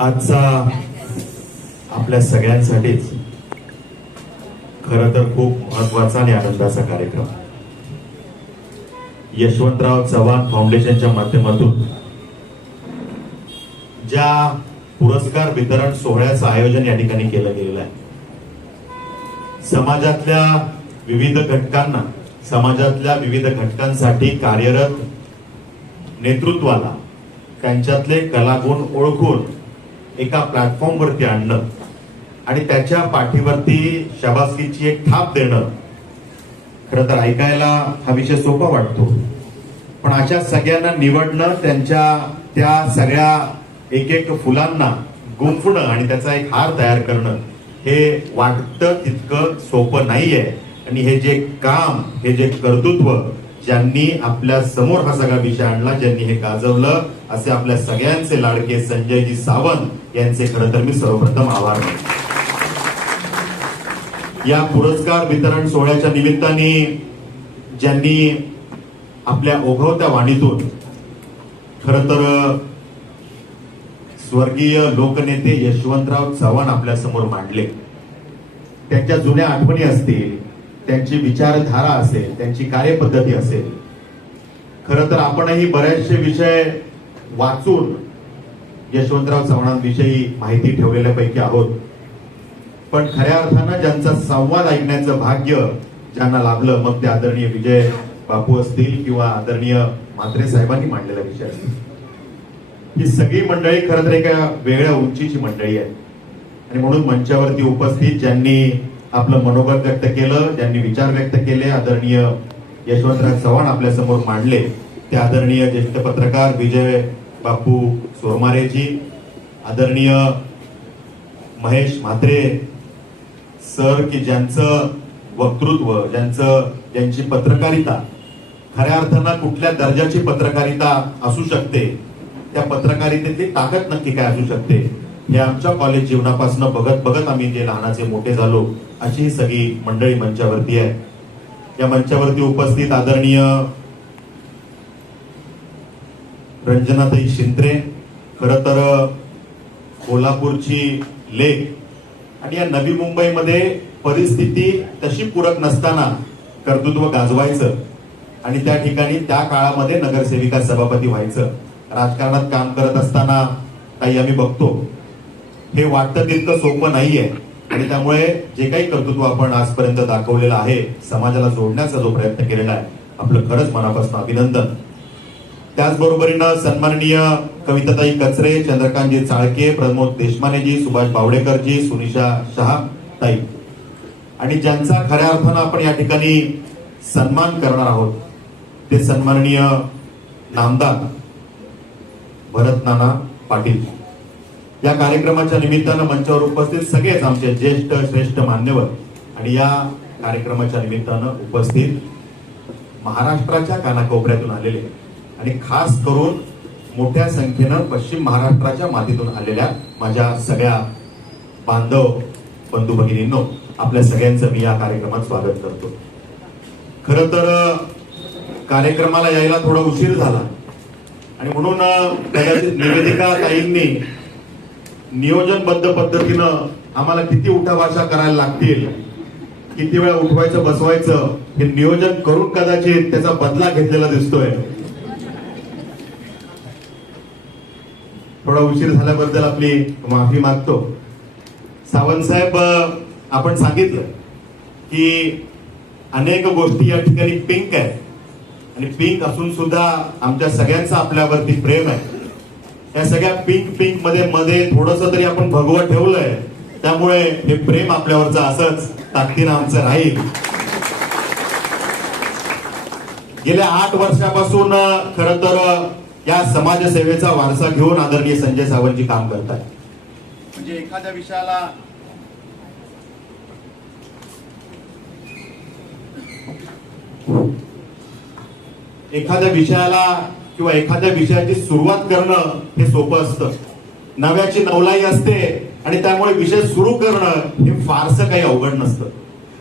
आजचा आपल्या सगळ्यांसाठीच खर तर खूप महत्त्वाचा आणि आनंदाचा कार्यक्रम. यशवंतराव चव्हाण फाउंडेशनच्या माध्यमातून ज्या पुरस्कार वितरण सोहळ्याचं आयोजन या ठिकाणी केलं गेलेलं आहे. समाजातल्या विविध घटकांना समाजातल्या विविध घटकांसाठी कार्यरत नेतृत्वाला त्यांच्यातले कलागुण ओळखून एका प्लॅटफॉर्मवरती आणणं आणि त्याच्या पाठीवरती शबासकीची एक थाप देणं. खरं तर ऐकायला हा विषय सोपा वाटतो. पण अशा सगळ्यांना निवडणं त्यांच्या त्या सगळ्या एक एक फुलांना गुंफणं आणि त्याचा एक हार तयार करणं हे वाटतं तितकं सोपं नाहीये. आणि हे जे काम हे जे कर्तृत्व ज्यांनी आपल्यासमोर हा सगळा विषय आणला ज्यांनी हे गाजवलं असे आपल्या सगळ्यांचे लाडके संजयजी सावंत यांचे खरं तर मी सर्वप्रथम आभार मानतो. या पुरस्कार वितरण सोहळ्याच्या निमित्ताने ज्यांनी आपल्या ओघवत्या वाणीतून खर तर स्वर्गीय लोकनेते यशवंतराव चव्हाण आपल्यासमोर मांडले. त्यांच्या जुन्या आठवणी असतील त्यांची विचारधारा असेल त्यांची कार्यपद्धती असेल. खर तर आपणही बरेचसे विषय वाचून यशवंतराव चव्हाणांविषयी माहिती ठेवलेल्यापैकी आहोत. पण खऱ्या अर्थानं ज्यांचा संवाद ऐकण्याचं भाग्य ज्यांना लाभलं मग ते आदरणीय विजय बापू असतील किंवा आदरणीय म्हात्रे साहेबांनी मांडलेला विषय असतील. ही सगळी मंडळी खरं तर एका वेगळ्या उंचीची मंडळी आहे आणि म्हणून मंचावरती उपस्थित ज्यांनी आपलं मनोगत व्यक्त केलं ज्यांनी विचार व्यक्त केले आदरणीय यशवंतराव चव्हाण आपल्यासमोर मांडले. ते आदरणीय ज्येष्ठ पत्रकार विजय बापू सोरमारेजी आदरणीय महेश म्हात्रे सर की ज्यांचं वक्तृत्व ज्यांचं ज्यांची पत्रकारिता खऱ्या अर्थानं कुठल्या दर्जाची पत्रकारिता असू शकते त्या पत्रकारितेतली ताकद नक्की काय असू शकते? हे आमच्या कॉलेज जीवनापासून बघत बघत आम्ही जे लहानाचे मोठे झालो अशी ही सगळी मंडळी मंचावरती आहे. या मंचावरती उपस्थित आदरणीय रंजनाताई शिंत्रे खर तर कोल्हापूरची लेख आणि या नवी मुंबईमध्ये परिस्थिती तशी पूरक नसताना कर्तृत्व गाजवायचं आणि त्या ठिकाणी त्या काळामध्ये नगरसेविका सभापती व्हायचं. राजकारणात काम करत असताना काही आम्ही बघतो हे वाटतं तितकं सोपं नाहीये. आणि त्यामुळे जे काही कर्तृत्व आपण आजपर्यंत दाखवलेलं आहे समाजाला जोडण्याचा जो प्रयत्न केलेला आहे आपलं खरंच मनापासून अभिनंदन. त्याचबरोबरीनं सन्माननीय कविताताई कचरे चंद्रकांतजी चाळके प्रमोद देशमानेजी सुभाष बावडेकरजी सुनिशा शहा ताई. आणि ज्यांचा खऱ्या अर्थानं आपण या ठिकाणी सन्मान करणार आहोत ते सन्माननीय नामदार भरत नाना पाटील. या कार्यक्रमाच्या निमित्तानं मंचावर उपस्थित सगळेच आमचे ज्येष्ठ श्रेष्ठ मान्यवर. आणि या कार्यक्रमाच्या निमित्तानं उपस्थित महाराष्ट्राच्या कानाकोपऱ्यातून आलेले आणि खास करून मोठ्या संख्येनं पश्चिम महाराष्ट्राच्या मातीतून आलेल्या माझ्या सगळ्या बांधव बंधू भगिनींनो आपल्या सगळ्यांचं मी या कार्यक्रमात स्वागत करतो. खर तर कार्यक्रमाला यायला थोडा उशीर झाला. आणि म्हणून कदाचित निवेदिका ताईंनी नियोजनबद्ध पद्धतीनं आम्हाला किती उठाभाषा करायला लागतील किती वेळा उठवायचं बसवायचं हे नियोजन करून कदाचित त्याचा बदला घेतलेला दिसतोय. थोडा उशीर झाल्याबद्दल आपली माफी मागतो. सावंत साहेब आपण सांगितलं की अनेक गोष्टी या ठिकाणी पिंक आहे आणि पिंक असून सुद्धा आमच्या सगळ्यांचं आपल्यावरती प्रेम आहे. या सगळ्या पिंक पिंकमध्ये मध्ये थोडस तरी आपण भगवं ठेवलंय. त्यामुळे हे प्रेम आपल्यावरचं असंच ताकदीनं आमचं राहील. गेल्या आठ वर्षापासून खर तर या समाजसेवेचा वारसा घेऊन आदरणीय संजय सावंतजी काम करतात म्हणजे एखाद्या विषयाला एखाद्या विषयाला किंवा एखाद्या विषयाची सुरुवात करणं हे सोपं असतं. नव्याची नवलाई असते आणि त्यामुळे विषय सुरू करणं हे फारसं काही अवघड नसतं.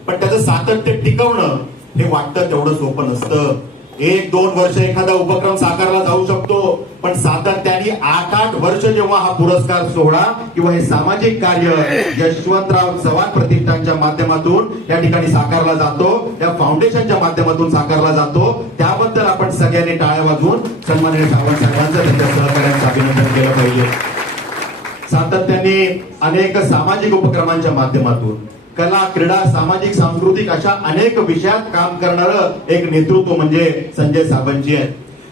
पण त्याचं सातत्य टिकवणं हे वाटतं तेवढं सोपं नसतं. एक दोन वर्ष एखादा उपक्रम साकारला जाऊ शकतो पण सातत्याने आठ आठ वर्ष जेव्हा हा पुरस्कार सोहळा किंवा हे सामाजिक कार्य यशवंतराव चव्हाण प्रतिष्ठानच्या माध्यमातून या ठिकाणी साकारला जातो या फाउंडेशनच्या माध्यमातून साकारला जातो त्याबद्दल आपण सगळ्यांनी टाळ्या वाजवून सन्माननीय सावंत साहेबांचं त्यांच्या सहकार्यांचं अभिनंदन केलं पाहिजे. सातत्याने अनेक सामाजिक उपक्रमांच्या माध्यमातून कला क्रीडा सामाजिक सांस्कृतिक अशा अनेक विषयात काम करणारं एक नेतृत्व म्हणजे संजय साबंजी आहे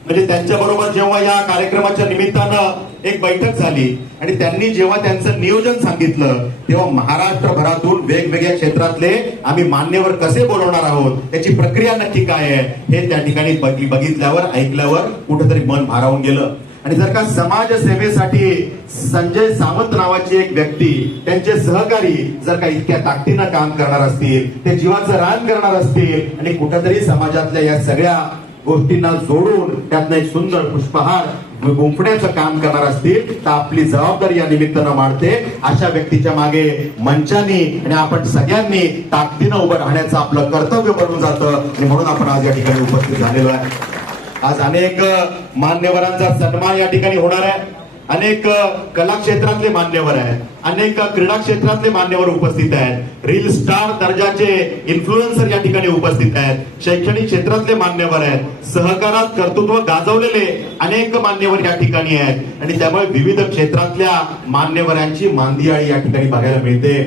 म्हणजे त्यांच्या बरोबर जेव्हा या कार्यक्रमाच्या निमित्तानं एक बैठक झाली आणि त्यांनी जेव्हा त्यांचं नियोजन सांगितलं तेव्हा महाराष्ट्रभरातून वेगवेगळ्या क्षेत्रातले आम्ही मान्यवर कसे बोलवणार आहोत याची प्रक्रिया नक्की काय आहे हे त्या ठिकाणी बघितल्यावर ऐकल्यावर कुठेतरी मन भारावून गेलं. आणि जर का समाज सेवेसाठी संजय सावंत नावाची एक व्यक्ती त्यांचे सहकारी जर का इतक्या ताकदीनं काम करणार असतील ते जीवाचं रान करणार असतील आणि कुठंतरी समाजातल्या या सगळ्या गोष्टींना जोडून त्यातनं एक सुंदर पुष्पहार गुंफण्याचं काम करणार असतील तर आपली जबाबदारी या निमित्तानं मांडते अशा व्यक्तीच्या मागे मंचानी आणि आपण सगळ्यांनी ताकदीनं उभं राहण्याचं आपलं कर्तव्य बनून जातं. आणि म्हणून आपण आज या ठिकाणी उपस्थित झालेलो आहे. आज अनेक मान्यवरांचा सन्मान या ठिकाणी होणार आहे. अनेक कला क्षेत्रातले मान्यवर आहेत. अनेक क्रीडा क्षेत्रातले मान्यवर उपस्थित आहेत. रील स्टार दर्जाचे इन्फ्लुएन्सर या ठिकाणी उपस्थित आहेत. शैक्षणिक क्षेत्रातले मान्यवर आहेत. सहकारात कर्तृत्व गाजवलेले अनेक मान्यवर या ठिकाणी आहेत. आणि त्यामुळे विविध क्षेत्रातल्या मान्यवरांची मांदियाळी या ठिकाणी बघायला मिळते.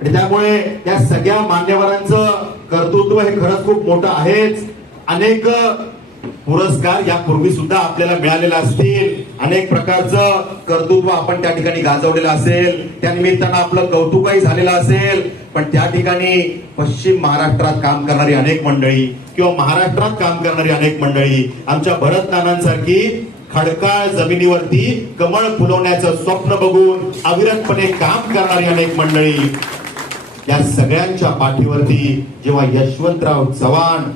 आणि त्यामुळे या सगळ्या मान्यवरांचं कर्तृत्व हे खरंच खूप मोठं आहेच. अनेक पुरस्कार यापूर्वी सुद्धा आपल्याला मिळालेला असतील. अनेक प्रकारचं कर्तृत्व आपण त्या ठिकाणी गाजवलेलं असेल. त्या निमित्तानं आपलं कौतुकही झालेलं असेल. पण त्या ठिकाणी पश्चिम महाराष्ट्रात काम करणारी अनेक मंडळी किंवा महाराष्ट्रात काम करणारी अनेक मंडळी आमच्या भरत नानांसारखी खडकाळ जमिनीवरती कमळ फुलवण्याचं स्वप्न बघून अविरतपणे काम करणारी अनेक मंडळी. या सगळ्यांच्या पाठीवरती जेव्हा यशवंतराव चव्हाण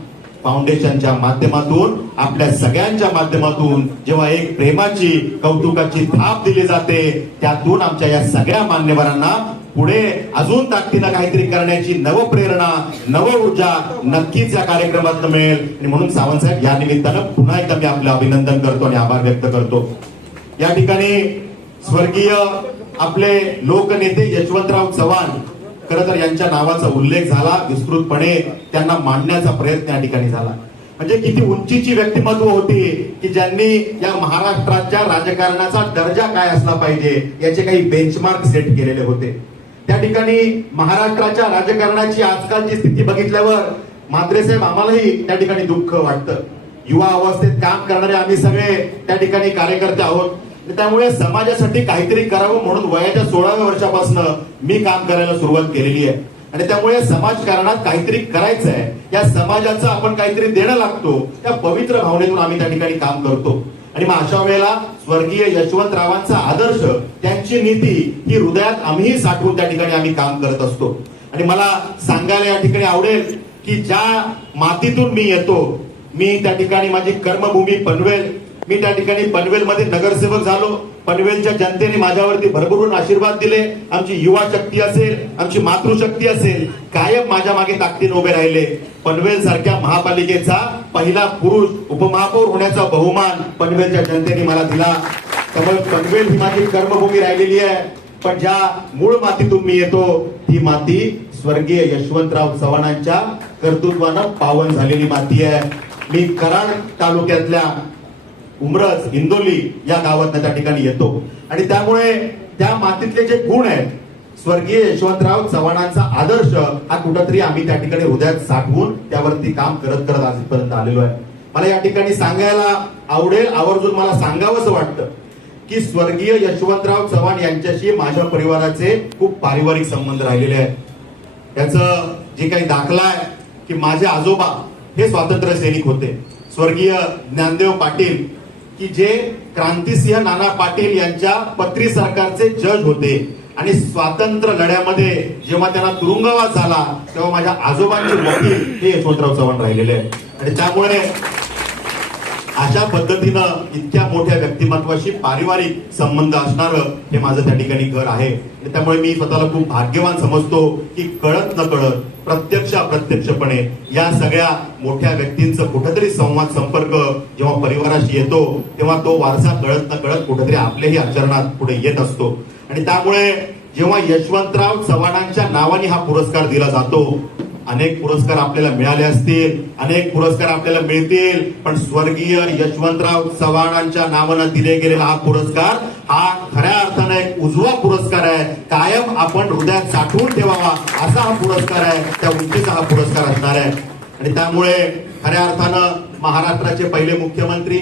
फाउंडेशनच्या माध्यमातून आपल्या सगळ्यांच्या माध्यमातून जेव्हा एक प्रेमाची कौतुकाची थाप दिली जाते त्यातून आमच्या या सगळ्या मान्यवरांना पुढे अजून ताकदीनं काहीतरी करण्याची नवप्रेरणा नव ऊर्जा नक्कीच या कार्यक्रमात मिळेल. आणि म्हणून सावंत साहेब या निमित्तानं पुन्हा एकदा मी आपलं अभिनंदन करतो आणि आभार व्यक्त करतो. या ठिकाणी स्वर्गीय आपले लोकनेते यशवंतराव चव्हाण खर तर यांच्या नावाचा उल्लेख झाला विस्तृतपणे त्यांना मांडण्याचा प्रयत्न या ठिकाणी झाला. म्हणजे किती उंचीची व्यक्तिमत्व होती की ज्यांनी या महाराष्ट्राच्या राजकारणाचा दर्जा काय असला पाहिजे याचे काही बेंचमार्क सेट केलेले होते. त्या ठिकाणी महाराष्ट्राच्या राजकारणाची आजकालची स्थिती बघितल्यावर मात्रे साहेब आम्हालाही त्या ठिकाणी दुःख वाटतं. युवा अवस्थेत काम करणारे आम्ही सगळे त्या ठिकाणी कार्यकर्ते आहोत. त्यामुळे समाजासाठी काहीतरी करावं म्हणून वयाच्या सोळाव्या वर्षापासून मी काम करायला सुरुवात केलेली आहे. आणि त्यामुळे समाजकारणात काहीतरी करायचं आहे या समाजाचं आपण काहीतरी देणं लागतो. त्या पवित्र भावनेतून आम्ही त्या ठिकाणी काम करतो. आणि मग अशा वेळेला स्वर्गीय यशवंतरावांचा आदर्श त्यांची नीती ही हृदयात आम्ही साठवून त्या ठिकाणी आम्ही काम करत असतो. आणि मला सांगायला या ठिकाणी आवडेल की ज्या मातीतून मी येतो मी त्या ठिकाणी माझी कर्मभूमी पनवेल मी त्या ठिकाणी पनवेलमध्ये नगरसेवक झालो. पनवेलच्या जनतेने माझ्यावरती भरभरून आशीर्वाद दिले. आमची युवा शक्ती असेल आमची मातृशक्ती असेल कायम माझ्या मागे ताकदीने उभे राहिले. पनवेल सारख्या महापालिकेचा पहिला पुरुष उपमहापौर होण्याचा बहुमान पनवेलच्या जनतेने मला दिला. त्यामुळे पनवेल ही माझी कर्मभूमी राहिलेली आहे. पण ज्या मूळ मातीतून मी येतो ती माती स्वर्गीय यशवंतराव चव्हाणांच्या कर्तृत्वानं पावन झालेली माती आहे. मी कराड तालुक्यातल्या उमरज इंदोली या गावात त्या ठिकाणी येतो. आणि त्यामुळे त्या मातीतले जे गुण आहेत स्वर्गीय यशवंतराव चव्हाणांचा आदर्श हा कुठंतरी आम्ही त्या ठिकाणी हृदयात साठवून त्यावरती काम करत करत आजपर्यंत आलेलो आहे. मला या ठिकाणी सांगायला आवडेल आवर्जून मला सांगावंच वाटतं की स्वर्गीय यशवंतराव चव्हाण यांच्याशी माझ्या परिवाराचे खूप पारिवारिक संबंध राहिलेले आहेत. त्याचं जे काही दाखला आहे की माझे आजोबा हे स्वातंत्र्य सैनिक होते. स्वर्गीय ज्ञानदेव पाटील की जे क्रांतिसिंह नाना पाटील यांच्या पत्री सरकारचे जज होते आणि स्वातंत्र्य लढ्यामध्ये जेव्हा त्यांना तुरुंगवास झाला तेव्हा माझ्या आजोबांचे वकील हे यशवंतराव चव्हाण राहिलेले आणि त्यामुळे अशा पद्धतीनं इतक्या मोठ्या व्यक्तिमत्वाशी पारिवारिक संबंध असणार हे माझं त्या ठिकाणी घर आहे. त्यामुळे मी स्वतःला खूप भाग्यवान समजतो की कळत न कळत प्रत्यक्ष अप्रत्यक्षपणे या सगळ्या मोठ्या व्यक्तींचं कुठेतरी संवाद संपर्क जेव्हा परिवाराशी येतो तेव्हा तो वारसा कळत न कळत कुठेतरी आपल्याही आचरणात पुढे येत असतो. आणि त्यामुळे जेव्हा यशवंतराव चव्हाणांच्या नावाने हा पुरस्कार दिला जातो अनेक पुरस्कार आपल्याला मिळाले असतील अनेक पुरस्कार आपल्याला मिळतील पण स्वर्गीय यशवंतराव चव्हाणांच्या नावानं दिले गेलेला हा पुरस्कार हा खऱ्या अर्थानं एक उजवा पुरस्कार आहे. कायम आपण हृदयात साठवून ठेवावा असा हा पुरस्कार आहे. त्या उंचीचा हा पुरस्कार असणार आहे. आणि त्यामुळे खऱ्या अर्थानं महाराष्ट्राचे पहिले मुख्यमंत्री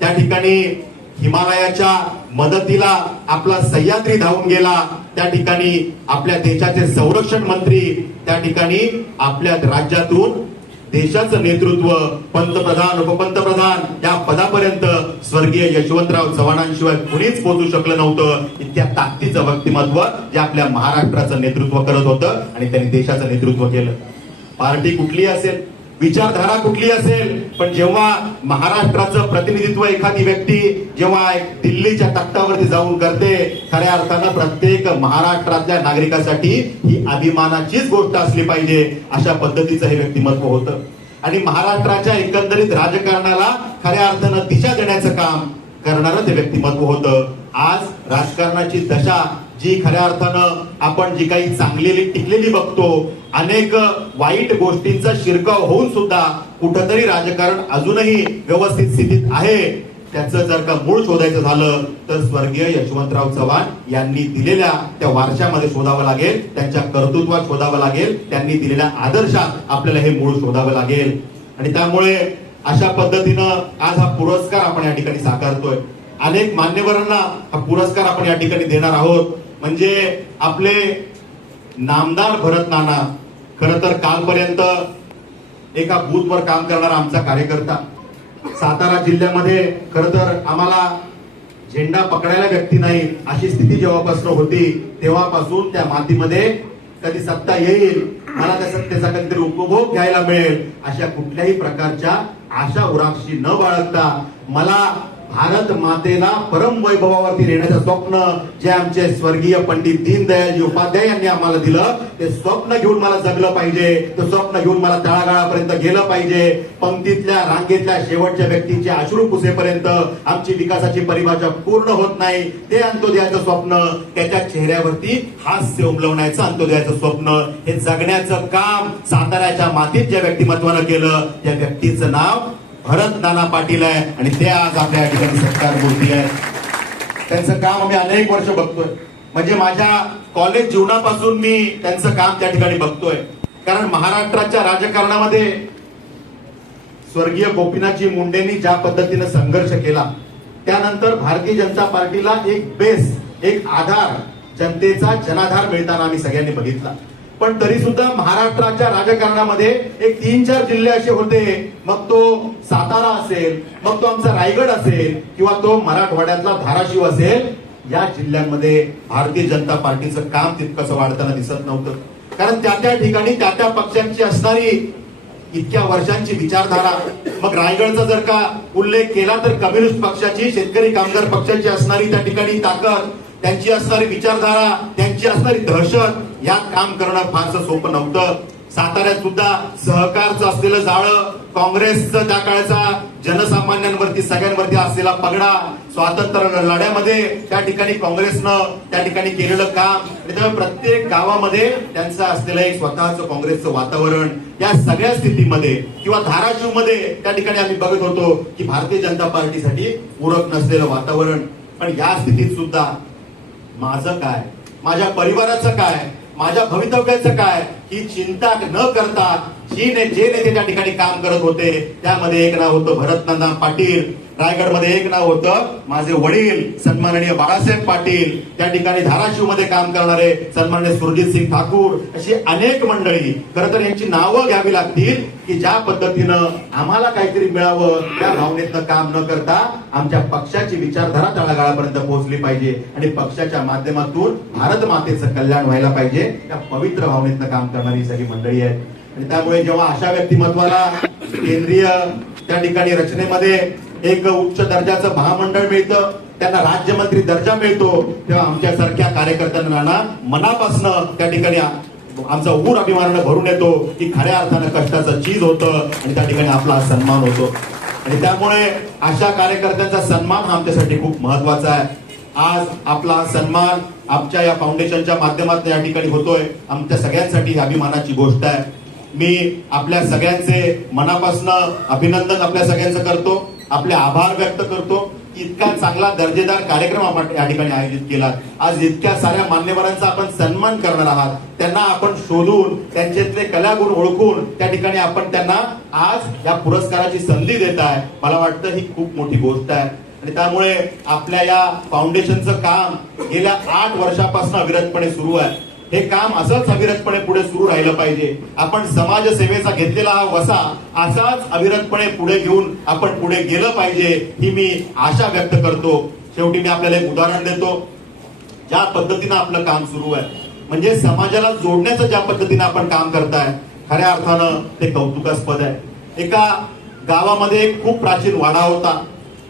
त्या ठिकाणी हिमालयाच्या मदतीला आपला सह्याद्री धावून गेला. त्या ठिकाणी आपल्या देशाचे संरक्षण मंत्री त्या ठिकाणी आपल्या राज्यातून देशाचं नेतृत्व पंतप्रधान उपपंतप्रधान या पदापर्यंत स्वर्गीय यशवंतराव चव्हाणांशिवाय कुणीच पोहोचू शकलं नव्हतं. इतक्या ताकदीचं व्यक्तिमत्व जे आपल्या महाराष्ट्राचं नेतृत्व करत होतं आणि त्यांनी देशाचं नेतृत्व केलं. पार्टी कुठली असेल विचारधारा कुठली असेल पण जेव्हा महाराष्ट्राचं प्रतिनिधित्व एखादी व्यक्ती जेव्हा दिल्लीच्या तख्तावरती जाऊन करते खऱ्या अर्थानं प्रत्येक महाराष्ट्रातल्या नागरिकासाठी ही अभिमानाचीच गोष्ट असली पाहिजे अशा पद्धतीचं हे व्यक्तिमत्व होतं. आणि महाराष्ट्राच्या एकंदरीत राजकारणाला खऱ्या अर्थानं दिशा देण्याचं काम करणारं ते व्यक्तिमत्व होतं. आज राजकारणाची दशा जी खऱ्या अर्थानं आपण जी काही चांगलेली टिकलेली बघतो अनेक वाईट गोष्टींचा शिरकाव होऊन सुद्धा कुठंतरी राजकारण अजूनही व्यवस्थित स्थितीत आहे. त्याचं जर का मूळ शोधायचं झालं तर स्वर्गीय यशवंतराव चव्हाण यांनी दिलेल्या त्या वारशामध्ये शोधावं लागेल त्यांच्या कर्तृत्वात शोधावं लागेल त्यांनी दिलेल्या आदर्शात आपल्याला हे मूळ शोधावं लागेल. आणि त्यामुळे अशा पद्धतीनं आज हा पुरस्कार आपण या ठिकाणी साकारतोय. अनेक मान्यवरांना हा पुरस्कार आपण या ठिकाणी देणार आहोत. म्हणजे आपले नामदार भरत नाना खर तर कालपर्यंत एका बूथवर काम करणारा आमचा कार्यकर्ता. सातारा जिल्ह्यामध्ये खर तर आम्हाला झेंडा पकडायला व्यक्ती नाही अशी स्थिती जेव्हापासून होती तेव्हापासून त्या मातीमध्ये कधी सत्ता येईल मला त्या सत्तेचा कधीतरी उपभोग घ्यायला मिळेल अशा कुठल्याही प्रकारच्या आशा उराक्षी न बाळगता मला भारत मातेला परम वैभवावरती नेण्याचं स्वप्न जे आमचे स्वर्गीय पंडित दीनदयालजी उपाध्याय यांनी आम्हाला दिलं ते स्वप्न घेऊन मला जगलं पाहिजे ते स्वप्न घेऊन मला तळागाळापर्यंत गेलं पाहिजे. पंक्तीतल्या रांगेतल्या शेवटच्या व्यक्तीचे अश्रू पुसेपर्यंत आमची विकासाची परिभाषा पूर्ण होत नाही. ते अंत्योदयाचं स्वप्न त्याच्या चेहऱ्यावरती हास्य उमलवण्याचं अंत्योदयाचं स्वप्न हे जगण्याचं काम साताऱ्याच्या मातीत ज्या व्यक्तिमत्वानं केलं त्या व्यक्तीचं नाव भरत नाना पाटील आहे आणि ते आज आपल्या या ठिकाणी सत्कार मूर्ती आहे. त्यांचं काम आम्ही अनेक वर्ष बघतोय. म्हणजे माझ्या कॉलेज जीवनापासून मी त्यांचं काम त्या ठिकाणी बघतोय. कारण महाराष्ट्राच्या राजकारणामध्ये स्वर्गीय गोपीनाथजी मुंडेंनी ज्या पद्धतीने संघर्ष केला त्यानंतर भारतीय जनता पार्टीला एक बेस एक आधार जनतेचा जनाधार मिळताना आम्ही सगळ्यांनी बघितला. पण तरी सुद्धा महाराष्ट्राच्या राजकारणामध्ये एक तीन चार जिल्हे असे होते. मग तो सातारा असेल मग तो आमचा रायगड असेल किंवा तो मराठवाड्यातला धाराशिव असेल या जिल्ह्यांमध्ये भारतीय जनता पार्टीचं काम तितकंसं वाढताना दिसत नव्हतं. कारण त्या त्या ठिकाणी त्या त्या पक्षांची असणारी इतक्या वर्षांची विचारधारा. मग रायगडचा जर का उल्लेख केला तर कम्युनिस्ट पक्षाची शेतकरी कामगार पक्षाची असणारी त्या ठिकाणी ताकद त्यांची असणारी विचारधारा त्यांची असणारी दहशत यात काम करणं फारसं सोपं नव्हतं. साताऱ्यात सुद्धा सहकारचं असलेलं जाळं काँग्रेसचं त्या काळचा जनसामान्यांवरती सगळ्यांवरती असलेला पगडा स्वातंत्र्य लढ्यामध्ये त्या ठिकाणी काँग्रेसनं त्या ठिकाणी केलेलं काम. त्यामुळे प्रत्येक गावामध्ये त्यांचं असलेलं एक स्वतःचं काँग्रेसचं वातावरण या सगळ्या स्थितीमध्ये किंवा धाराशिवमध्ये त्या ठिकाणी आम्ही बघत होतो की भारतीय जनता पार्टीसाठी पूरक नसलेलं वातावरण. पण या स्थितीत सुद्धा माझं काय? माझ्या परिवाराचं काय? माझ्या भवितव्याचं काय? ही चिंता न करता जी ने जे नेते त्या ठिकाणी काम करत होते त्यामध्ये एक नाव होतं भरतनंदा पाटील. रायगडमध्ये एक नाव होतं. माझे वडील सन्माननीय बाळासाहेब पाटील त्या ठिकाणी धाराशिवमध्ये काम करणारे सन्माननीय सुरजित सिंग ठाकूर अशी अनेक मंडळी. खरं तर यांची नावं घ्यावी लागतील की ज्या पद्धतीनं आम्हाला काहीतरी मिळावं त्या भावनेतनं काम न करता आमच्या पक्षाची विचारधारा तळागाळापर्यंत पोहोचली पाहिजे आणि पक्षाच्या माध्यमातून भारत मातेचं कल्याण व्हायला पाहिजे त्या पवित्र भावनेतनं काम करणारी सगळी मंडळी आहेत. आणि त्यामुळे जेव्हा अशा व्यक्तिमत्वाला केंद्रीय त्या ठिकाणी रचनेमध्ये एक उच्च दर्जाचं महामंडळ मिळतं त्यांना राज्यमंत्री दर्जा मिळतो तेव्हा आमच्यासारख्या कार्यकर्त्यांना मनापासनं त्या ठिकाणी आमचा ऊर अभिमानानं भरून येतो की खऱ्या अर्थानं कष्टाचं चीज होतं आणि त्या ठिकाणी आपला सन्मान होतो. आणि त्यामुळे अशा कार्यकर्त्यांचा सन्मान हा आमच्यासाठी खूप महत्त्वाचा आहे. आज आपला सन्मान आमच्या या फाउंडेशनच्या माध्यमातून या ठिकाणी होतोय. आमच्या सगळ्यांसाठी ही अभिमानाची गोष्ट आहे. मी आपल्या सगळ्यांचे मनापासून अभिनंदन आपल्या सगळ्यांचं करतो. आपले आभार व्यक्त करतो इतका चांगला दर्जेदार कार्यक्रम आपण या ठिकाणी आयोजित केला आज इतक्या साऱ्या मान्यवरांचा आपण सन्मान करणार आहात. त्यांना आपण शोधून त्यांच्यातले कलागुण ओळखून त्या ठिकाणी आपण त्यांना आज या पुरस्काराची संधी देत आहे. मला वाटतं ही खूप मोठी गोष्ट आहे. आणि त्यामुळे आपल्या या फाउंडेशनचं काम गेल्या आठ वर्षापासून अविरतपणे सुरू आहे. हे काम असंच अविरतपणे पुढे सुरू राहिलं पाहिजे. आपण समाजसेवेचा घेतलेला हा वसा असाच अविरतपणे पुढे घेऊन आपण पुढे गेलं पाहिजे ही मी आशा व्यक्त करतो. शेवटी मी आपल्याला एक उदाहरण देतो. ज्या पद्धतीनं आपलं काम सुरू आहे म्हणजे समाजाला जोडण्याचं ज्या पद्धतीनं आपण काम करताय खऱ्या अर्थानं ते कौतुकास्पद आहे. एका गावामध्ये एक खूप प्राचीन वाडा होता.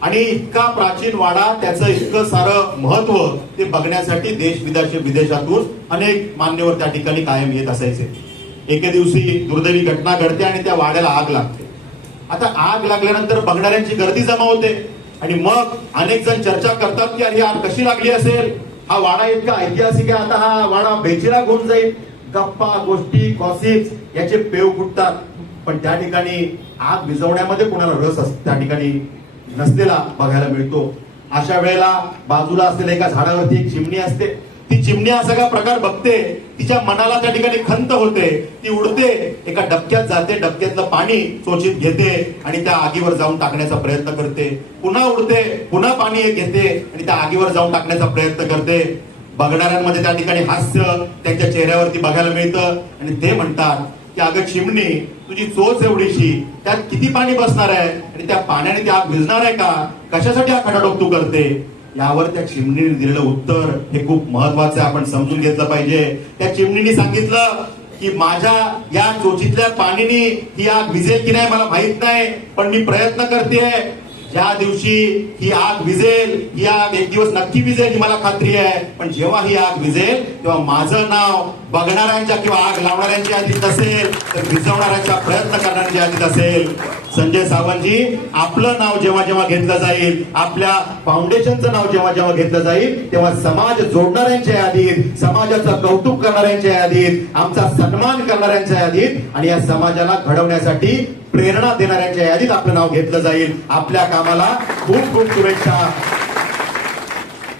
आणि इतका प्राचीन वाडा त्याचं इतकं सारं महत्त्व ते बघण्यासाठी देश विदेश विदेशातून अनेक मान्यवर त्या ठिकाणी कायम येत असायचे. एके दिवशी दुर्दैवी घटना घडते आणि त्या वाड्याला आग लागते. आता आग लागल्यानंतर बघणाऱ्यांची गर्दी जमा होते. आणि मग अनेक जण चर्चा करतात की अरे आग कशी लागली असेल? हा वाडा इतका ऐतिहासिक आहे. आता हा वाडा बेचिरा होऊन जाईल. गप्पा गोष्टी गॉसिप्स याचे पेव फुटतात. पण त्या ठिकाणी आग विझवण्यामध्ये कोणाला रस असतो त्या ठिकाणी नसलेला बघायला मिळतो. अशा वेळेला बाजूला असलेल्या एका झाडावरती एक चिमणी असते. ती चिमणी हा सगळा प्रकार बघते तिच्या मनाला त्या ठिकाणी खंत होते ती उडते एका डबक्यात जाते डबक्यातलं पाणी चोचीत घेते आणि त्या आगीवर जाऊन टाकण्याचा प्रयत्न करते. पुन्हा उडते पुन्हा पाणी घेते आणि त्या आगीवर जाऊन टाकण्याचा प्रयत्न करते. बघणाऱ्यांमध्ये त्या ठिकाणी हास्य त्यांच्या चेहऱ्यावरती बघायला मिळतं आणि ते म्हणतात की अगं चिमणी तुझी चोच एवढीशी त्यात किती पाणी बसणार आहे? आणि त्या पाण्याने ती आग भिजणार आहे का? कशासाठी हा खटाटोप तू करते? यावर त्या चिमणीने दिलेलं उत्तर हे खूप महत्वाचं आहे. आपण समजून घेतलं पाहिजे. त्या चिमणीने सांगितलं की माझ्या या चोचीतल्या पाणीनी ही आग भिजेल की नाही मला माहीत नाही पण मी प्रयत्न करते ज्या दिवशी ही आग विजेल ही आग एक दिवस नक्की विजेल ही मला खात्री आहे. पण जेव्हा ही आग विजेल तेव्हा माझं नाव बघणाऱ्यांच्या किंवा आग लावणाऱ्यांच्या यादीत असेल तर विझवणाऱ्यांचा प्रयत्न करणाऱ्यांच्या यादीत असेल. संजय सावंतजी आपलं नाव जेव्हा जेव्हा घेतलं जाईल आपल्या फाउंडेशनचं नाव जेव्हा जेव्हा घेतलं जाईल तेव्हा समाज जोडणाऱ्यांच्या यादीत समाजाचं कौतुक करणाऱ्यांच्या यादीत आमचा सन्मान करणाऱ्यांच्या यादीत आणि या समाजाला घडवण्यासाठी प्रेरणा देणाऱ्यांच्या यादीत आपलं नाव घेतलं जाईल. आपल्या कामाला खूप खूप शुभेच्छा.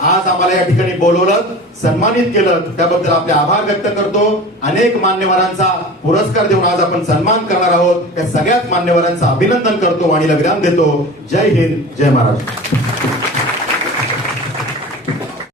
आज आम्हाला या ठिकाणी बोलवलं सन्मानित केलं. त्याबद्दल आपले आभार व्यक्त करतो. अनेक मान्यवरांचा पुरस्कार देऊन आज आपण सन्मान करणार आहोत. त्या सगळ्याच मान्यवरांचं अभिनंदन करतो आणि विराम देतो. जय हिंद जय महाराष्ट्र.